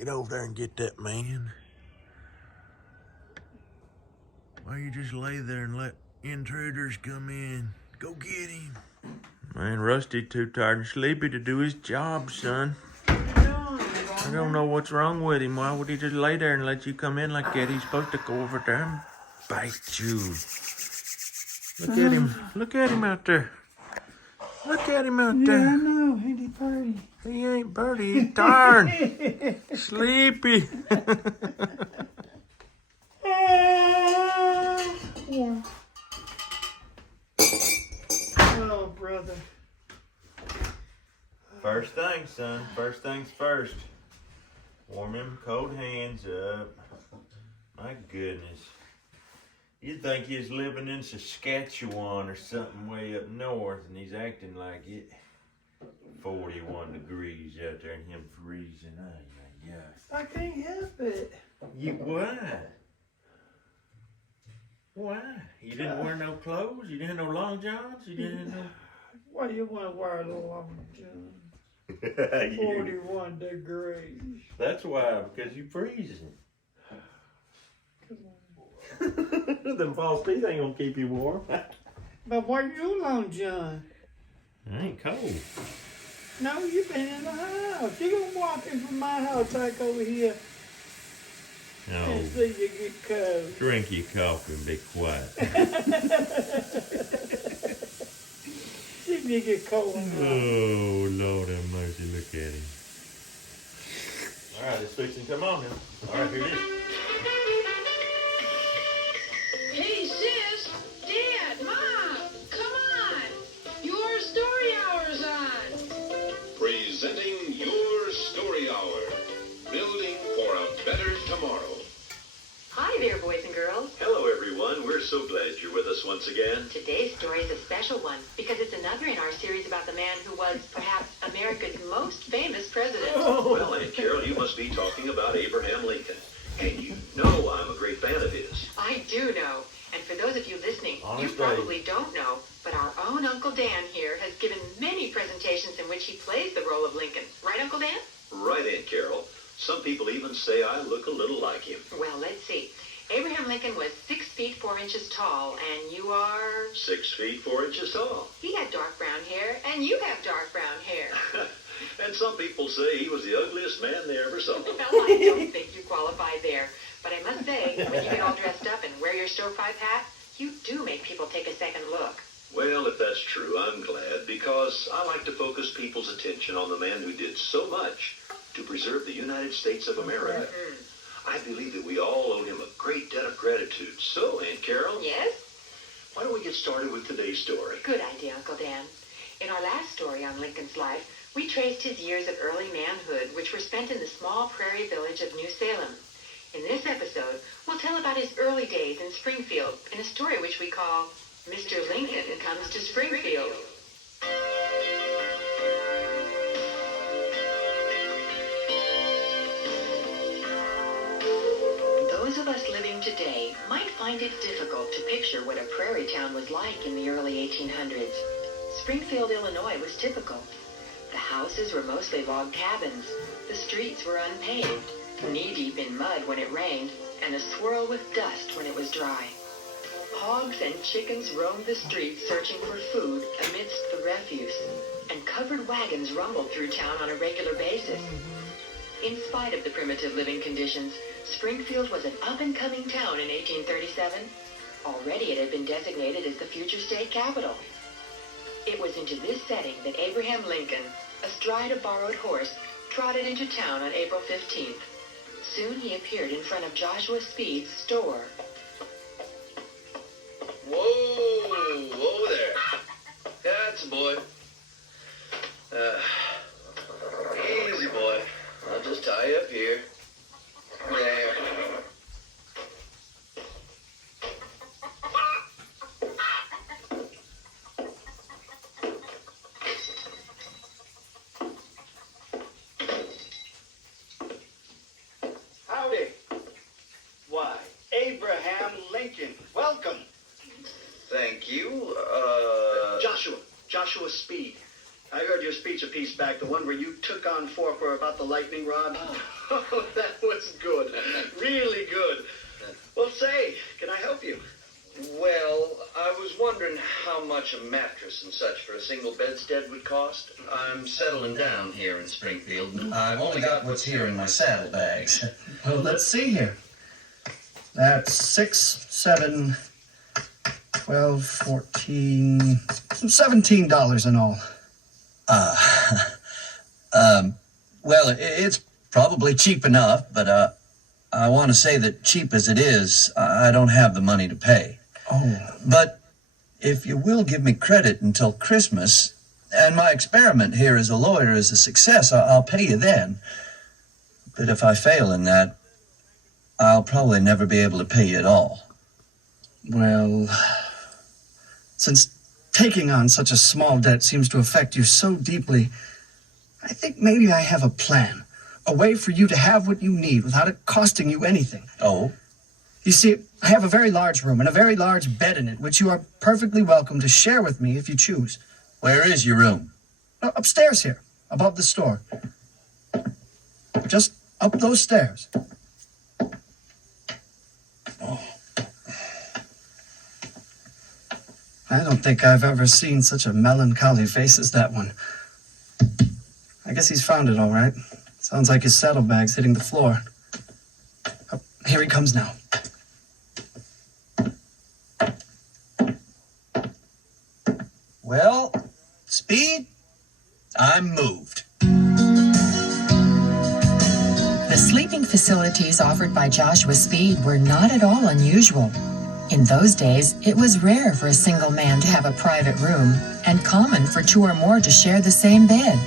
Get over there and get that man. Why you just lay there and let intruders come in? Go get him. Man, Rusty's too tired and sleepy to do his job, son. I don't know what's wrong with him. Why would he just lay there and let you come in like that? He's supposed to go over there and bite you. Look at him. Look at him out there. Look at him out there. Yeah, I know. Ain't he pretty? He ain't pretty. He's tired. Sleepy. Yeah. Oh, brother. First thing, son. First things first. Warm them cold hands up. My goodness. You'd think he was living in Saskatchewan or something way up north, and he's acting like it. 41 degrees out there and him freezing. Ay, ay, ay. I can't help it. Why? Why? You didn't wear no clothes? You didn't have no long johns? You didn't have no... Why do you want to wear a long john? 41 degrees. That's why, because you freezing. Come on. Them false teeth ain't gonna keep you warm. But why you long john? It ain't cold. No, you been in the house. You gonna walk in from my house, take over here, No. and see you get cold. Drink your coffee and be quiet. See if you get cold. Oh, Lord have mercy, look at him. All right, it's fixing to come on now. All right, here it is. Hey, sis, Dad, Mom, come on. Your story hour's on. Presenting Your Story Hour. Building for a better tomorrow. Hi there, boys and girls. Hello, everyone. We're so glad you're with us once again. Today's story is a special one because it's another in our series about the man who was perhaps America's most famous president. Well, Aunt Carol, you must be talking about Abraham Lincoln. And you know I'm a great fan of his. I do know. And for those of you listening, Honestly. you probably don't know, but our own Uncle Dan here has given many presentations in which he plays the role of Lincoln. Right, Uncle Dan? Right, Aunt Carol. Some people even say I look a little like him. Well, let's see. Abraham Lincoln was 6 feet 4 inches tall, and you are... 6 feet 4 inches tall. He had dark brown hair, and you have dark brown hair. And some people say he was the ugliest man they ever saw. Well, I don't think you qualify there. But I must say, when you get all dressed up and wear your stovepipe hat, you do make people take a second look. Well, if that's true, I'm glad, because I like to focus people's attention on the man who did so much to preserve the United States of America. I believe that we all owe him a great debt of gratitude. So, Aunt Carol, Yes? why don't we get started with today's story? Good idea, Uncle Dan. In our last story on Lincoln's life, we traced his years of early manhood, which were spent in the small prairie village of New Salem. In this episode, we'll tell about his early days in Springfield in a story which we call Mr. Lincoln Comes to Springfield. Those of us living today might find it difficult to picture what a prairie town was like in the early 1800s. Springfield, Illinois was typical. The houses were mostly log cabins. The streets were unpaved, knee-deep in mud when it rained, and a swirl with dust when it was dry. Hogs and chickens roamed the streets searching for food amidst the refuse, and covered wagons rumbled through town on a regular basis. In spite of the primitive living conditions, Springfield was an up-and-coming town in 1837. Already it had been designated as the future state capital. It was into this setting that Abraham Lincoln, astride a borrowed horse, trotted into town on April 15th. Soon he appeared in front of Joshua Speed's store. Whoa there. That's a boy. Easy, boy. I'll just tie you up here. There. Howdy. Why, Abraham Lincoln. Welcome. Thank you. Joshua Speed. I heard your speech a piece back, the one where you took on Forquer about the lightning rod. Oh, that was good. Really good. Well, say, can I help you? Well, I was wondering how much a mattress and such for a single bedstead would cost. I'm settling down here in Springfield. I've only got what's here in my saddlebags. Well, let's see here. That's 6, 7, 12, 14, $17 in all. Well, it's probably cheap enough, but I want to say that cheap as it is, I don't have the money to pay. Oh. But if you will give me credit until Christmas, and my experiment here as a lawyer is a success, I'll pay you then. But if I fail in that, I'll probably never be able to pay you at all. Well, since taking on such a small debt seems to affect you so deeply, I think maybe I have a plan. A way for you to have what you need without it costing you anything. Oh? You see, I have a very large room and a very large bed in it, which you are perfectly welcome to share with me if you choose. Where is your room? Upstairs here, above the store. Just up those stairs. Oh. I don't think I've ever seen such a melancholy face as that one. I guess he's found it all right. Sounds like his saddlebag's hitting the floor. Oh, here he comes now. Well, Speed, I'm moved. The sleeping facilities offered by Joshua Speed were not at all unusual. In those days, it was rare for a single man to have a private room, and common for 2 or more to share the same bed.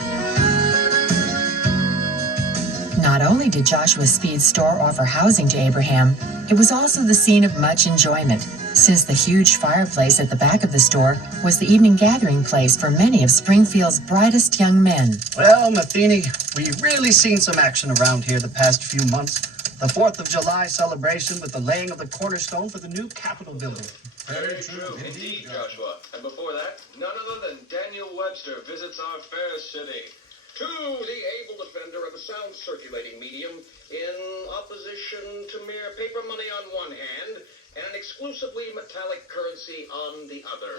Not only did Joshua Speed's store offer housing to Abraham, it was also the scene of much enjoyment, since the huge fireplace at the back of the store was the evening gathering place for many of Springfield's brightest young men. Well, Matheny, we've really seen some action around here the past few months. The 4th of July celebration with the laying of the cornerstone for the new Capitol building. Very true, indeed, Joshua. And before that, none other than Daniel Webster visits our fair city. To the able defender of a sound circulating medium in opposition to mere paper money on one hand and an exclusively metallic currency on the other.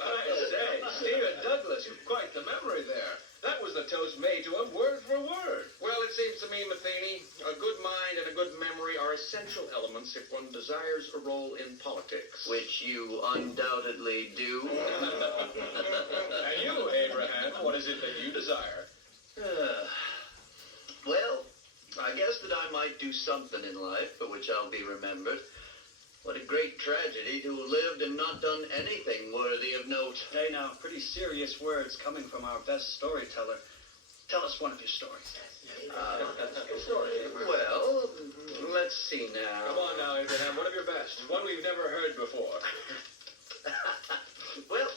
I say, Stephen Douglas, quite the memory there. That was the toast made to him word for word. Well, it seems to me, Matheny, a good mind and a good memory are essential elements if one desires a role in politics. Which you undoubtedly do. And you, Abraham, what is it that you desire? Well, I guess that I might do something in life for which I'll be remembered. What a great tragedy to have lived and not done anything worthy of note. Hey, now, pretty serious words coming from our best storyteller. Tell us one of your stories. Well, let's see now. Come on now, Abraham, one of your best. One we've never heard before. Well,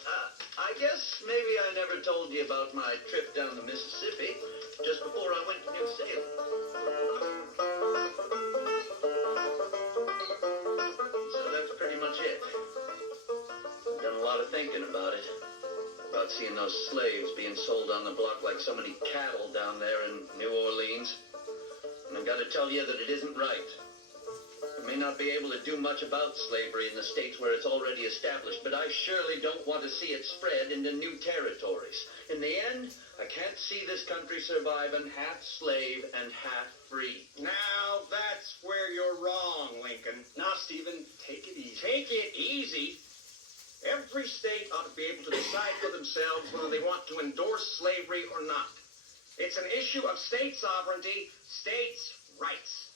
I guess maybe I never told you about my trip down the Mississippi just before I went to New Salem. So that's pretty much it. Done a lot of thinking about it. About seeing those slaves being sold on the block like so many cattle down there in New Orleans. And I've got to tell you that it isn't right. I may not be able to do much about slavery in the states where it's already established, but I surely don't want to see it spread into new territories. In the end, I can't see this country surviving half slave and half free. Now, that's where you're wrong, Lincoln. Now, Stephen, take it easy. Take it easy. Every state ought to be able to decide for themselves whether they want to endorse slavery or not. It's an issue of state sovereignty, states' rights.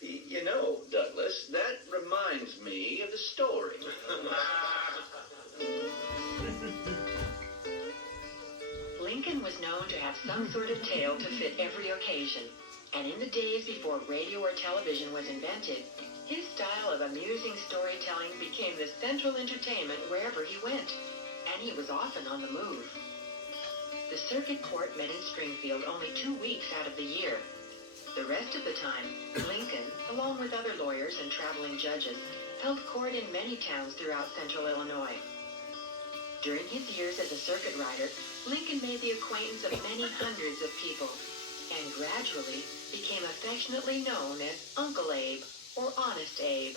You know, Douglas, that reminds me of a story. Lincoln was known to have some sort of tale to fit every occasion, and in the days before radio or television was invented, his style of amusing storytelling became the central entertainment wherever he went, and he was often on the move. The circuit court met in Springfield only 2 weeks out of the year. The rest of the time, Lincoln, along with other lawyers and traveling judges, held court in many towns throughout central Illinois. During his years as a circuit rider, Lincoln made the acquaintance of many hundreds of people and gradually became affectionately known as Uncle Abe or Honest Abe.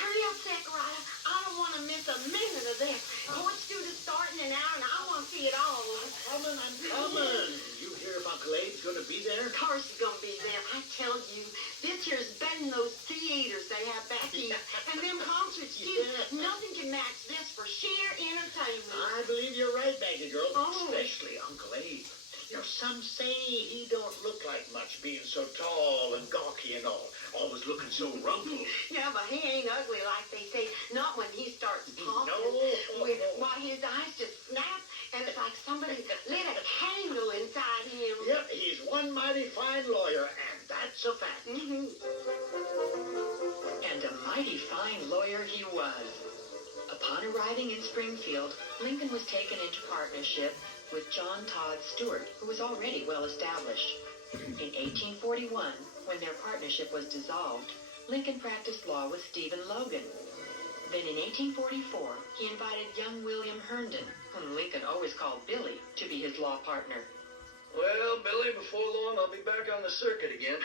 Hurry up, Zachariah. I don't want to miss a minute of this. Court's due to start in an hour, and I want to see it all. I'm coming. You hear if Uncle Abe's going to be there? Of course he's going to be there. I tell you, this here's better than those theaters they have back east. And them concerts, too. Yeah. Nothing can match this for sheer entertainment. I believe you're right, Maggie girl. Oh. Especially Uncle Abe. You know, some say he don't look like much, being so tall and gawky and all. Always looking so rumpled. Yeah, but he ain't ugly like they say. Not when he starts talking. No. Why, his eyes just snap, and it's like somebody lit a candle inside him. Yep, he's one mighty fine lawyer, and that's a fact. Mm-hmm. And a mighty fine lawyer he was. Upon arriving in Springfield, Lincoln was taken into partnership with John Todd Stewart, who was already well established. In 1841, when their partnership was dissolved, Lincoln practiced law with Stephen Logan. Then in 1844, he invited young William Herndon, whom Lincoln always called Billy, to be his law partner. Well, Billy, before long I'll be back on the circuit again.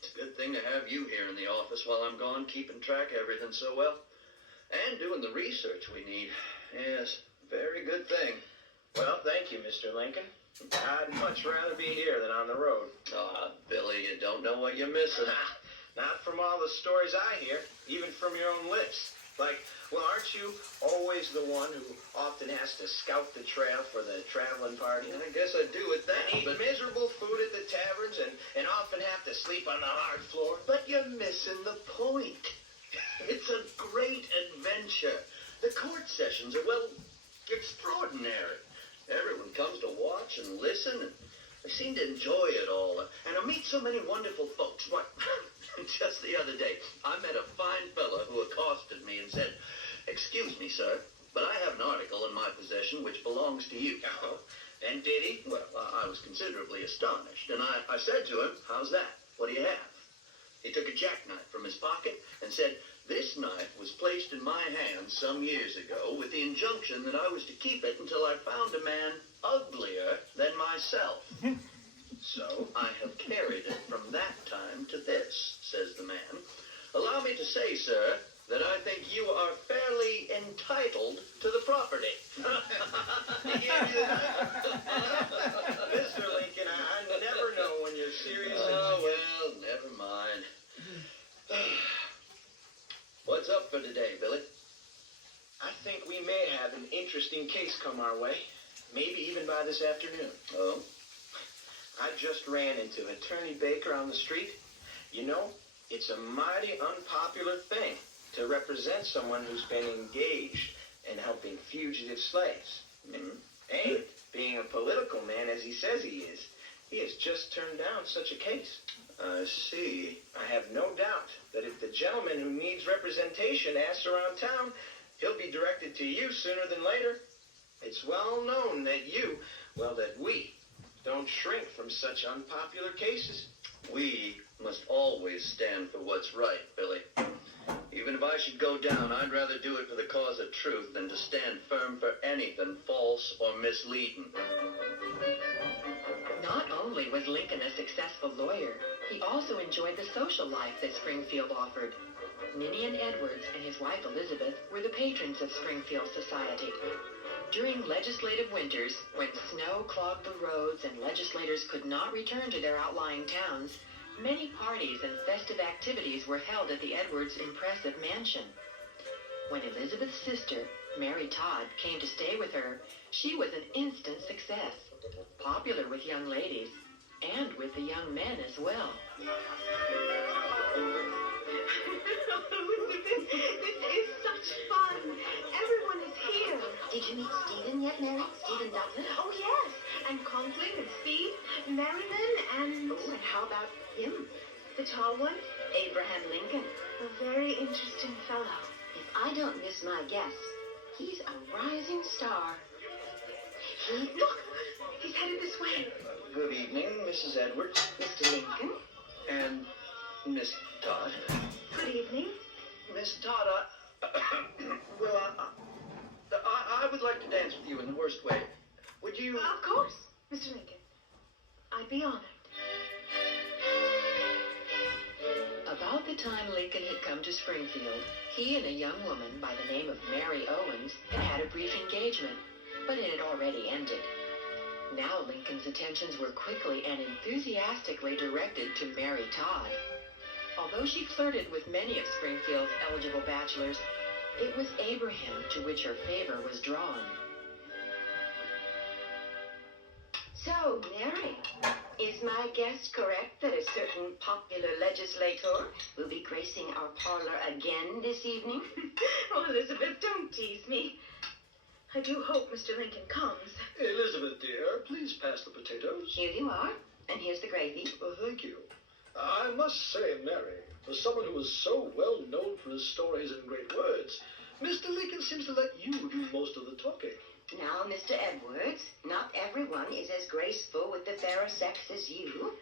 It's a good thing to have you here in the office while I'm gone, keeping track of everything so well. And doing the research we need. Yes, very good thing. Well, thank you, Mr. Lincoln. I'd much rather be here than on the road. Ah, Billy, you don't know what you're missing. Not from all the stories I hear, even from your own lips. Like, well, aren't you always the one who often has to scout the trail for the traveling party? I guess I do at that, And eat but miserable food at the taverns and often have to sleep on the hard floor? But you're missing the point. It's a great adventure. The court sessions are, well, extraordinary. Everyone comes to watch and listen, and they seem to enjoy it all. And I meet so many wonderful folks. Why, just the other day, I met a fine fella who accosted me and said, "Excuse me, sir, but I have an article in my possession which belongs to you." Oh, and did he? Well, I was considerably astonished, and I said to him, "How's that? What do you have?" He took a jackknife from his pocket and said, "This knife was placed in my hands some years ago with the injunction that I was to keep it until I found a man uglier than myself. So I have carried it from that time to this," says the man. "Allow me to say, sir, that I think you are fairly entitled to the property." He gave you the knife. Mr. Lincoln, I never know when you're serious. Oh, well, never mind. What's up for today, Billy? I think we may have an interesting case come our way. Maybe even by this afternoon. Oh? I just ran into Attorney Baker on the street. You know, it's a mighty unpopular thing to represent someone who's been engaged in helping fugitive slaves. And being a political man as he says he is, he has just turned down such a case. I see. I have no doubt that if the gentleman who needs representation asks around town, he'll be directed to you sooner than later. It's well known that that we don't shrink from such unpopular cases. We must always stand for what's right, Billy. Even if I should go down, I'd rather do it for the cause of truth than to stand firm for anything false or misleading. Not only was Lincoln a successful lawyer, he also enjoyed the social life that Springfield offered. Ninian Edwards and his wife Elizabeth were the patrons of Springfield society. During legislative winters, when snow clogged the roads and legislators could not return to their outlying towns, many parties and festive activities were held at the Edwards' impressive mansion. When Elizabeth's sister, Mary Todd, came to stay with her, she was an instant success, popular with young ladies and with the young men as well. This is such fun. Everyone is here. Did you meet Stephen yet, Mary? Stephen Douglas? Oh, yes. And Conflict and Speed, Merriman, and... Oh, and how about him? The tall one? Abraham Lincoln. A very interesting fellow. If I don't miss my guess, he's a rising star. Look! He's headed this way. Good evening, Mrs. Edwards. Mr. Lincoln? And Miss Todd. Good evening. Miss Todd, I would like to dance with you in the worst way. Would you? Of course, Mr. Lincoln. I'd be honored. About the time Lincoln had come to Springfield, he and a young woman by the name of Mary Owens had had a brief engagement, but it had already ended. Now Lincoln's attentions were quickly and enthusiastically directed to Mary Todd. Although she flirted with many of Springfield's eligible bachelors, it was Abraham to which her favor was drawn. So, Mary, is my guess correct that a certain popular legislator will be gracing our parlor again this evening? Oh, Elizabeth, don't tease me. I do hope Mr. Lincoln comes. Elizabeth, dear, please pass the potatoes. Here you are, and here's the gravy. Thank you. I must say, Mary, for someone who is so well known for his stories and great words, Mr. Lincoln seems to let you do most of the talking. Now, Mr. Edwards, not everyone is as graceful with the fairer sex as you.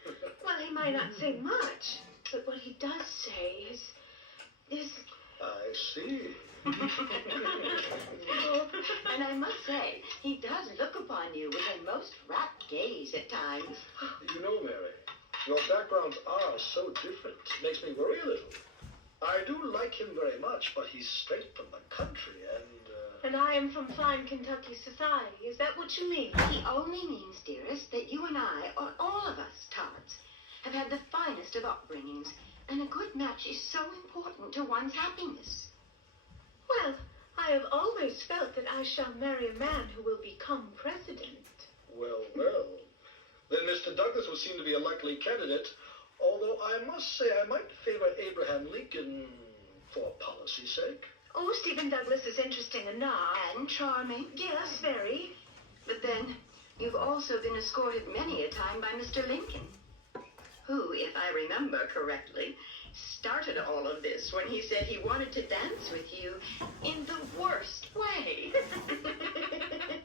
Well, he might not say much, but what he does say is... I see. Oh, and I must say, he does look upon you with a most rapt gaze at times. You know, Mary, your backgrounds are so different. It makes me worry a little. I do like him very much, but he's straight from the country, and... And I am from fine Kentucky society. Is that what you mean? He only means, dearest, that you and I, or all of us, Todds, have had the finest of upbringings, and a good match is so important to one's happiness. Well, I have always felt that I shall marry a man who will become president. Well, well. Then Mr. Douglas would seem to be a likely candidate, although I must say I might favor Abraham Lincoln for policy's sake. Oh, Stephen Douglas is interesting enough. And charming. Yes, very. But then, you've also been escorted many a time by Mr. Lincoln, who, if I remember correctly, started all of this when he said he wanted to dance with you in the worst way.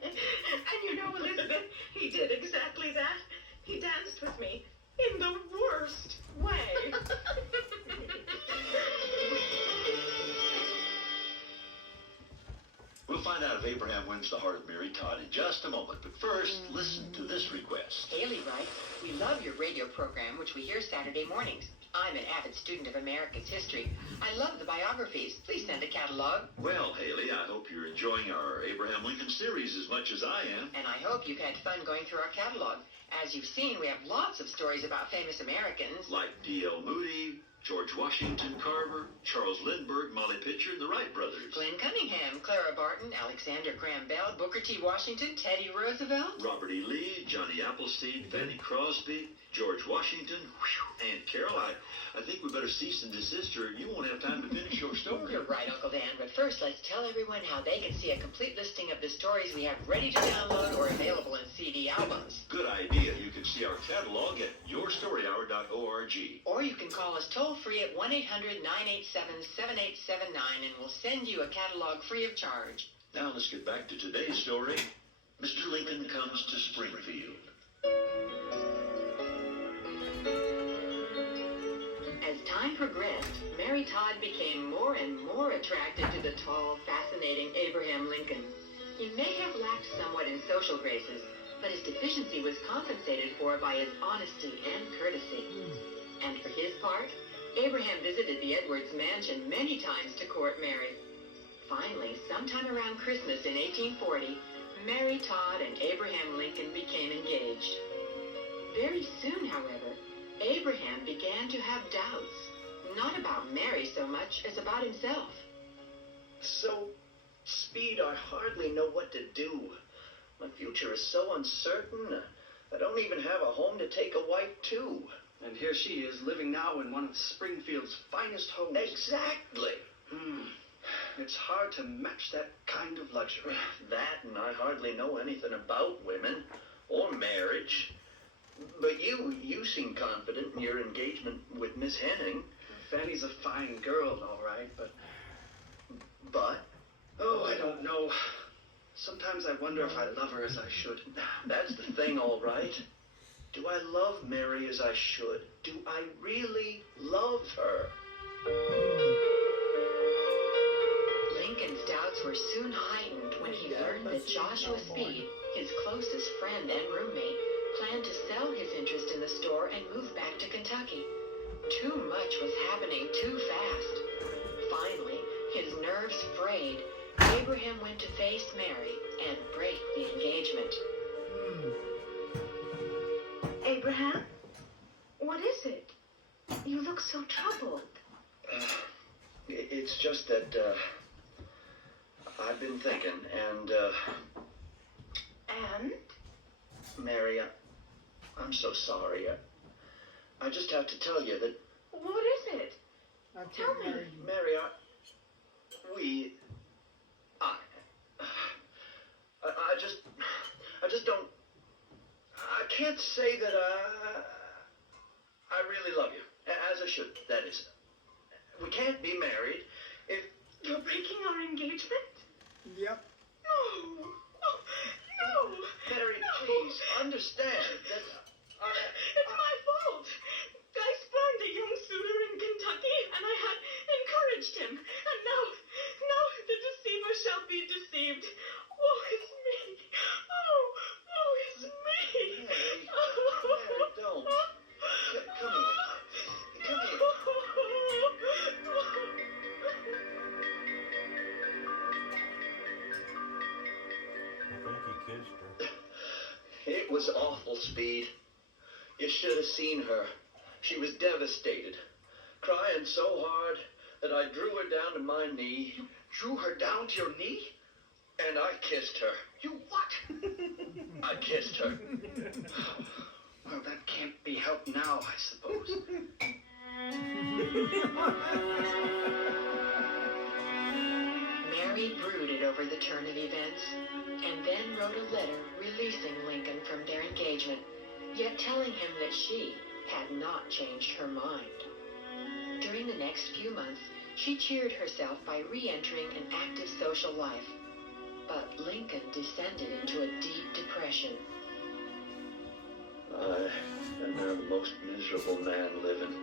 And you know, Elizabeth, he did exactly that. He danced with me in the worst way. We'll find out if Abraham wins the heart of Mary Todd in just a moment. But first, listen to this request. Haley writes, "We love your radio program, which we hear Saturday mornings. I'm an avid student of America's history. I love the biographies. Please send a catalog. Well, Haley, I hope you're enjoying our Abraham Lincoln series as much as I am. And I hope you've had fun going through our catalog. As you've seen, we have lots of stories about famous Americans. Like D.L. Moody, George Washington Carver, Charles Lindbergh, Molly Pitcher, and the Wright brothers. Glenn Cunningham, Clara Barton, Alexander Graham Bell, Booker T. Washington, Teddy Roosevelt, Robert E. Lee, Johnny Appleseed, Fanny Crosby, George Washington, Aunt Carol, I think we better cease and desist or you won't have time to finish your story. You're right, Uncle Dan, but first let's tell everyone how they can see a complete listing of the stories we have ready to download or available in CD albums. Good idea. You can see our catalog at yourstoryhour.org. Or you can call us toll-free at 1-800-987-7879 and we'll send you a catalog free of charge. Now let's get back to today's story. Mr. Lincoln comes to Springfield. As time progressed, Mary Todd became more and more attracted to the tall, fascinating Abraham Lincoln. He may have lacked somewhat in social graces, but his deficiency was compensated for by his honesty and courtesy. And for his part, Abraham visited the Edwards mansion many times to court Mary. Finally, sometime around Christmas in 1840, Mary Todd and Abraham Lincoln became engaged. Very soon, however, Abraham began to have doubts, not about Mary so much as about himself. So, Speed, I hardly know what to do. My future is so uncertain. I don't even have a home to take a wife to. And here she is, living now in one of Springfield's finest homes. Exactly. It's hard to match that kind of luxury. That, and I hardly know anything about women or marriage. But you seem confident in your engagement with Miss Henning. Fanny's a fine girl, all right, but... Oh, I don't know. Sometimes I wonder if I love her as I should. That's the thing, all right. Do I love Mary as I should? Do I really love her? Lincoln's doubts were soon heightened when he learned that Joshua Speed, his closest friend and roommate, planned to sell his interest in the store and move back to Kentucky. Too much was happening too fast. Finally, his nerves frayed, Abraham went to face Mary and break the engagement. Abraham? What is it? You look so troubled. It's just that, I've been thinking, and, And? Mary, I'm so sorry. I just have to tell you that, What is it? Tell me. Mary, I just don't, I can't say that I really love you, as I should, that is. We can't be married if... You're breaking our engagement? Yep. No. Oh, no. Mary, No. please, understand that It's my fault. I spurned a young suitor in Kentucky, and I had encouraged him. And now the deceiver shall be deceived. Woe is me. Oh, woe is me. Mary, don't. Come here. Come here. I think he kissed her. It was awful, Speed. You should have seen her. She was devastated, crying so hard that I drew her down to my knee. You drew her down to your knee? And I kissed her. You what? I kissed her. Well, that can't be helped now, I suppose. Mary brooded over the turn of events and then wrote a letter releasing Lincoln from their engagement, yet telling him that she had not changed her mind. During the next few months, she cheered herself by re-entering an active social life. But Lincoln descended into a deep depression. I am now the most miserable man living.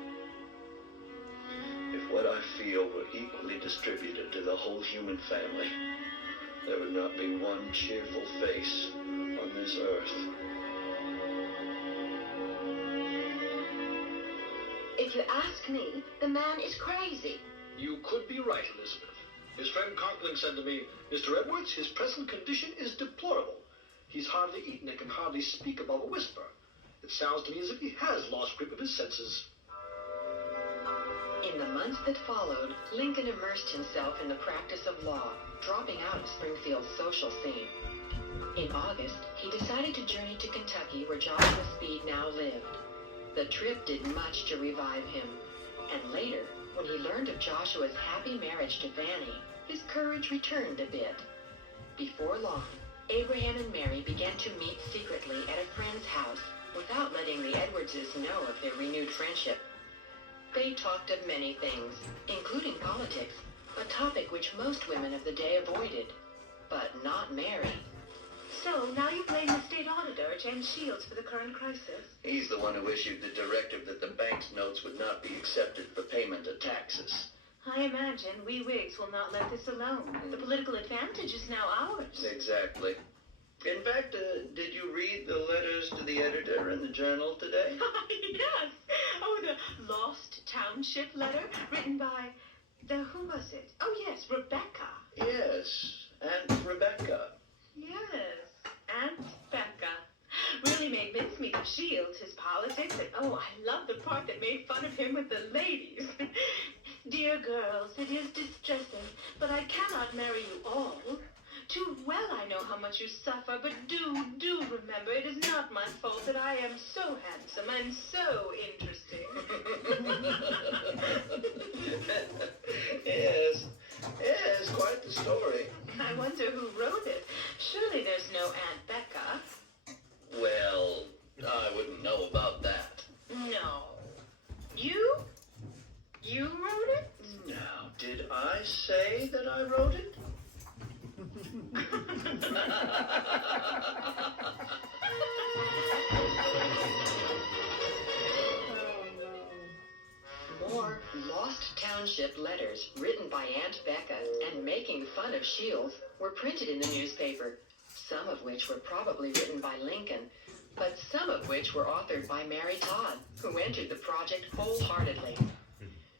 If what I feel were equally distributed to the whole human family, there would not be one cheerful face on this earth. If you ask me, the man is crazy. You could be right, Elizabeth. His friend Conkling said to me, Mr. Edwards, his present condition is deplorable. He's hardly eaten and can hardly speak above a whisper. It sounds to me as if he has lost grip of his senses. In the months that followed, Lincoln immersed himself in the practice of law, dropping out of Springfield's social scene. In August, he decided to journey to Kentucky, where Joshua Speed now lived. The trip did much to revive him, and later, when he learned of Joshua's happy marriage to Fanny, his courage returned a bit. Before long, Abraham and Mary began to meet secretly at a friend's house without letting the Edwardses know of their renewed friendship. They talked of many things, including politics, a topic which most women of the day avoided, but not Mary. So, now you blame the state auditor, James Shields, for the current crisis? He's the one who issued the directive that the bank's notes would not be accepted for payment of taxes. I imagine we Whigs will not let this alone. The political advantage is now ours. Exactly. In fact, did you read the letters to the editor in the Journal today? Yes. Oh, the Lost Township letter written by who was it? Oh, yes, Rebecca. Yes, Aunt Rebecca. Yes, Aunt Becca. Really made mincemeat of Shields, his politics, and oh, I love the part that made fun of him with the ladies. Dear girls, it is distressing, but I cannot marry you all. Too well I know how much you suffer, but do remember, it is not my fault that I am so handsome and so interesting. Yes, quite the story. I wonder who wrote it. Surely there's no Aunt Becca. Well, I wouldn't know about that. No. You? You wrote it? Now, did I say that I wrote it? More Lost Township letters written by Aunt Becca and making fun of Shields were printed in the newspaper, some of which were probably written by Lincoln, but some of which were authored by Mary Todd, who entered the project wholeheartedly.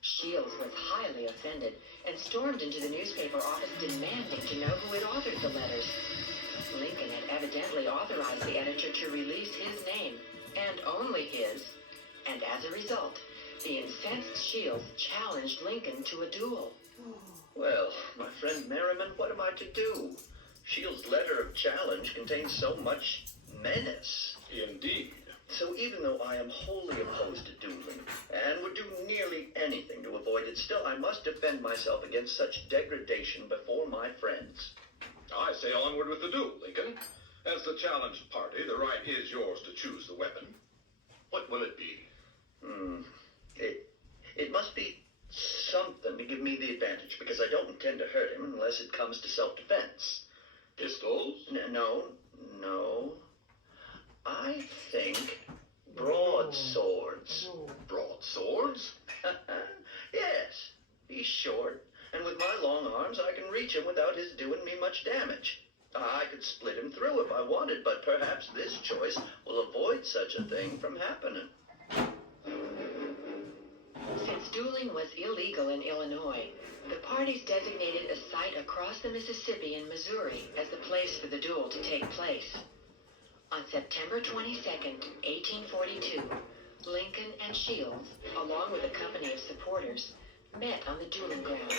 Shields was highly offended and stormed into the newspaper office demanding to know who had authored the letters. Lincoln had evidently authorized the editor to release his name, and only his, and as a result, the incensed Shields challenged Lincoln to a duel. Well, my friend Merriman, what am I to do? Shields' letter of challenge contains so much menace. Indeed. So even though I am wholly opposed to dueling, and would do nearly anything to avoid it, still I must defend myself against such degradation before my friends. I say onward with the duel, Lincoln. As the challenged party, the right is yours to choose the weapon. What will it be? It must be something to give me the advantage, because I don't intend to hurt him unless it comes to self-defense. Pistols? No. I think broadswords. Broadswords? Yes. He's short, and with my long arms I can reach him without his doing me much damage. I could split him through if I wanted, but perhaps this choice will avoid such a thing from happening. Since dueling was illegal in Illinois, the parties designated a site across the Mississippi in Missouri as the place for the duel to take place. On September 22nd, 1842, Lincoln and Shields, along with a company of supporters, met on the dueling ground.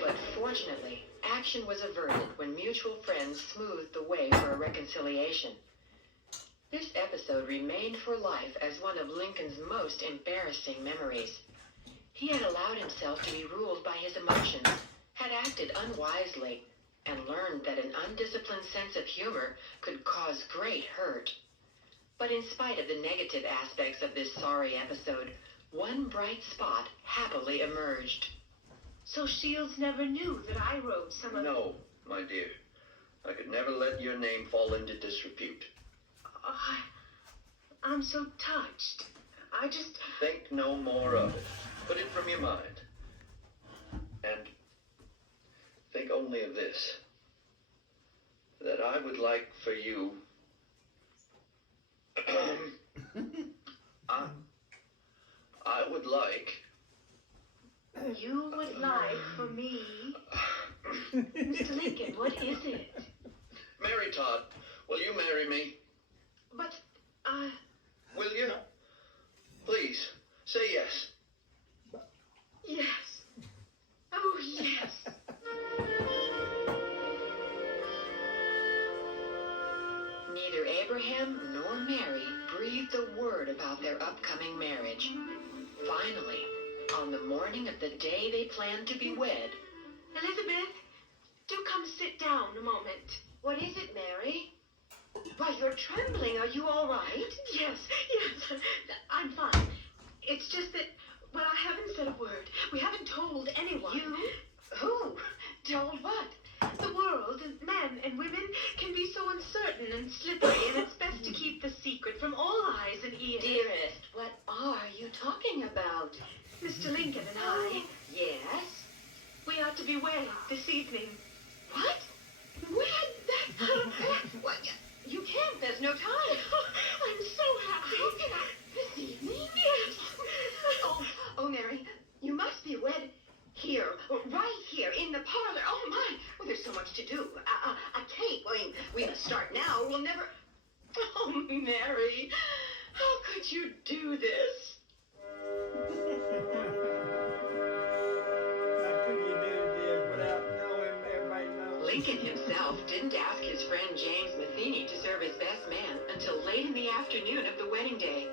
But fortunately, action was averted when mutual friends smoothed the way for a reconciliation. This episode remained for life as one of Lincoln's most embarrassing memories. He had allowed himself to be ruled by his emotions, had acted unwisely, and learned that an undisciplined sense of humor could cause great hurt. But in spite of the negative aspects of this sorry episode, one bright spot happily emerged. So Shields never knew that I wrote some of... No, my dear. I could never let your name fall into disrepute. I'm so touched. I just... Think no more of it. Put it from your mind. And think only of this. That I would like for you... I would like... You would like for me... Mr. Lincoln, what is it? Mary Todd, will you marry me? But, Will you? Please, say yes. yes. Oh, yes. Neither Abraham nor Mary breathed a word about their upcoming marriage. Finally, on the morning of the day they planned to be wed, Elizabeth, do come sit down a moment. What is it, Mary? Why, you're trembling. Are you all right? Yes, I'm fine. It's just that, well, I haven't said a word. We haven't told anyone. You? Who? Told what? The world, men and women, can be so uncertain and slippery, and it's best to keep the secret from all eyes and ears. Dearest, what are you talking about? Mr. Lincoln and I, Yes? we ought to be wed this evening. What? What? You can't. There's no time. I'm so happy. This evening? Yes. Oh, Mary, you must be wed here, right here, in the parlor. Oh, my. Well, there's so much to do. A cake. I mean, we must start now. We'll never... Oh, Mary, how could you do this? How could you do this without knowing everybody knows? Lincoln himself didn't ask his friend James Matheny to serve as best man until late in the afternoon of the wedding day.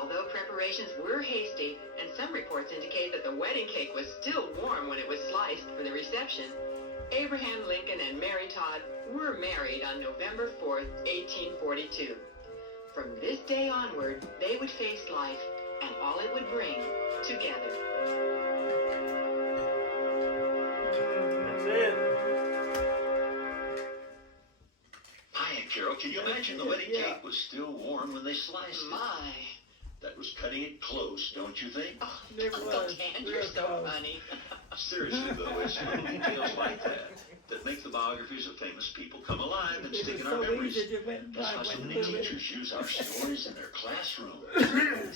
Although preparations were hasty, and some reports indicate that the wedding cake was still warm when it was sliced for the reception, Abraham Lincoln and Mary Todd were married on November 4th, 1842. From this day onward, they would face life and all it would bring together. That's it. Hi, Carol. Can you imagine the wedding cake was still warm when they sliced it? My. That was cutting it close, don't you think? Oh, It was Uncle Dan, you're real so close. funny. Seriously, though, it's little details like that that make the biographies of famous people come alive and stick in our memories. That's why so many teachers use our stories in their classroom.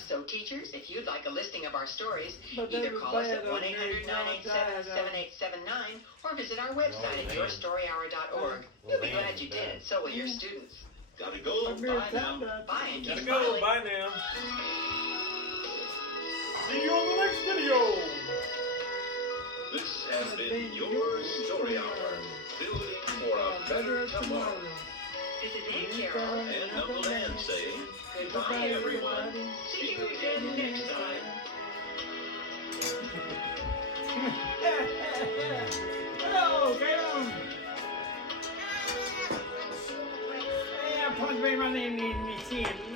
So teachers, if you'd like a listing of our stories, either call us at 1-800-987-7879 or visit our website at yourstoryhour.org. You'll be glad you did, so will your students. Gotta go. Bye now. Bye and keep Gotta go. smiling. Bye now. See you on the next video. This has been your Story Hour, building for a better tomorrow. This is Aunt Carol. And Uncle Dan saying goodbye, everyone. See you again next time. Hello, Carol. Hey, I punch my name in the machine.